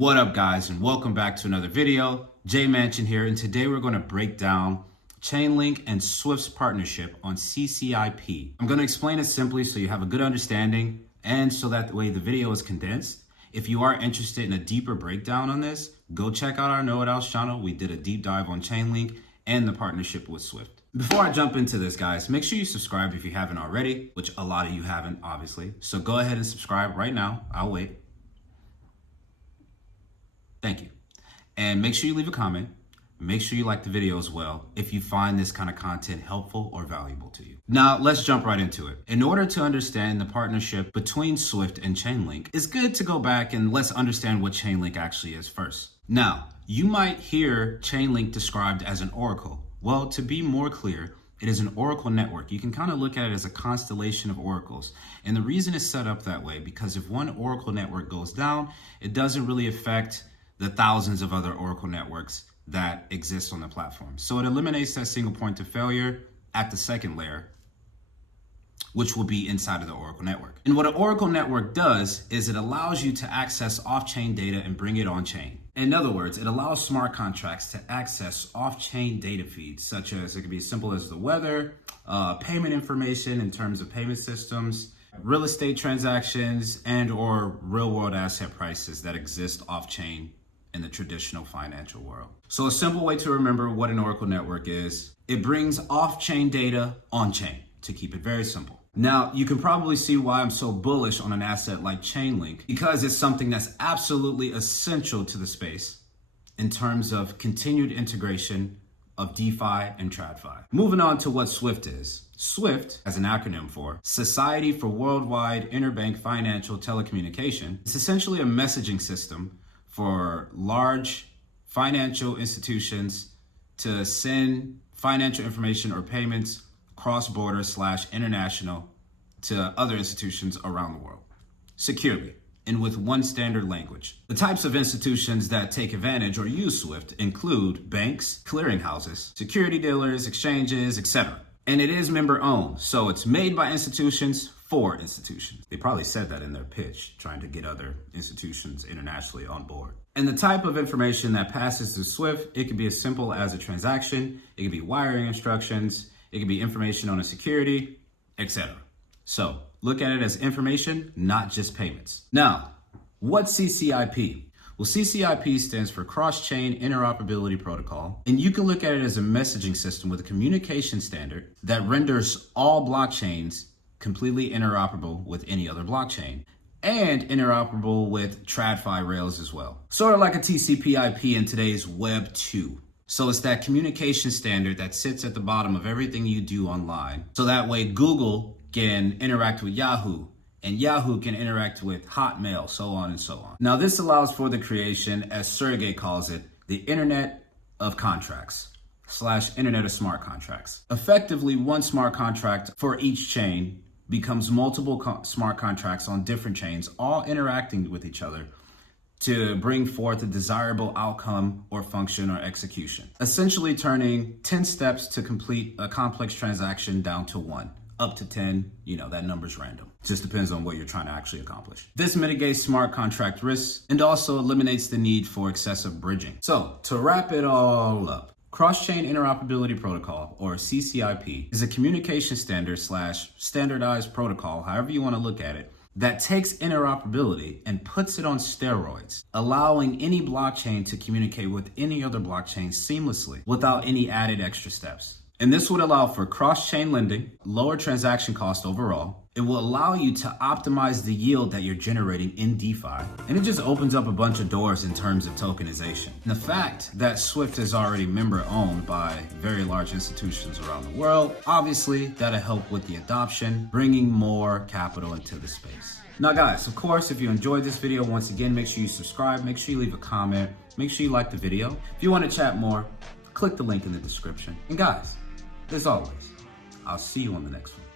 What up, guys, and welcome back to another video. Jay Mansion here, and today we're going to break down Chainlink and Swift's partnership on CCIP. I'm going to explain it simply so you have a good understanding and so that way the video is condensed. If you are interested in a deeper breakdown on this, go check out our Know It Alls channel. We did a deep dive on Chainlink and the partnership with Swift. Before I jump into this, guys, make sure you subscribe if you haven't already, which a lot of you haven't, obviously. So go ahead and subscribe right now. I'll wait. Thank you. And make sure you leave a comment. Make sure you like the video as well if you find this kind of content helpful or valuable to you. Now, let's jump right into it. In order to understand the partnership between Swift and Chainlink, it's good to go back and let's understand what Chainlink actually is first. Now, you might hear Chainlink described as an oracle. Well, to be more clear, it is an oracle network. You can kind of look at it as a constellation of oracles. And the reason it's set up that way, because if one oracle network goes down, it doesn't really affect the thousands of other oracle networks that exist on the platform. So it eliminates that single point of failure at the second layer, which will be inside of the oracle network. And what an oracle network does is it allows you to access off-chain data and bring it on-chain. In other words, it allows smart contracts to access off-chain data feeds, such as it could be as simple as the weather, payment information in terms of payment systems, real estate transactions, and or real-world asset prices that exist off-chain in the traditional financial world. So a simple way to remember what an oracle network is, it brings off-chain data on-chain, to keep it very simple. Now, you can probably see why I'm so bullish on an asset like Chainlink, because it's something that's absolutely essential to the space in terms of continued integration of DeFi and Tradfi. Moving on to what Swift is. SWIFT, as an acronym for Society for Worldwide Interbank Financial Telecommunication, is essentially a messaging system for large financial institutions to send financial information or payments cross-border / international to other institutions around the world securely and with one standard language. The types of institutions that take advantage or use Swift include banks, clearinghouses, security dealers, exchanges, etc. And it is member owned, so it's made by institutions for institutions. They probably said that in their pitch, trying to get other institutions internationally on board. And the type of information that passes through Swift, it can be as simple as a transaction, it can be wiring instructions, it can be information on a security, etc. So look at it as information, not just payments. Now, what's CCIP? Well, CCIP stands for Cross-Chain Interoperability Protocol, and you can look at it as a messaging system with a communication standard that renders all blockchains completely interoperable with any other blockchain and interoperable with Tradfi rails as well. Sort of like a TCP/IP in today's Web 2. So it's that communication standard that sits at the bottom of everything you do online. So that way Google can interact with Yahoo, and Yahoo can interact with Hotmail, so on and so on. Now this allows for the creation, as Sergey calls it, the Internet of Contracts / Internet of Smart Contracts. Effectively, one smart contract for each chain becomes multiple smart contracts on different chains, all interacting with each other to bring forth a desirable outcome or function or execution. Essentially turning 10 steps to complete a complex transaction down to 1. Up to 10, that number's random. Just depends on what you're trying to actually accomplish. This mitigates smart contract risks and also eliminates the need for excessive bridging. So to wrap it all up, Cross-Chain Interoperability Protocol, or CCIP, is a communication standard / standardized protocol, however you want to look at it, that takes interoperability and puts it on steroids, allowing any blockchain to communicate with any other blockchain seamlessly without any added extra steps. And this would allow for cross-chain lending, lower transaction cost overall. It will allow you to optimize the yield that you're generating in DeFi. And it just opens up a bunch of doors in terms of tokenization. And the fact that Swift is already member owned by very large institutions around the world, obviously that'll help with the adoption, bringing more capital into the space. Now guys, of course, if you enjoyed this video, once again, make sure you subscribe, make sure you leave a comment, make sure you like the video. If you want to chat more, click the link in the description. And guys, as always, I'll see you on the next one.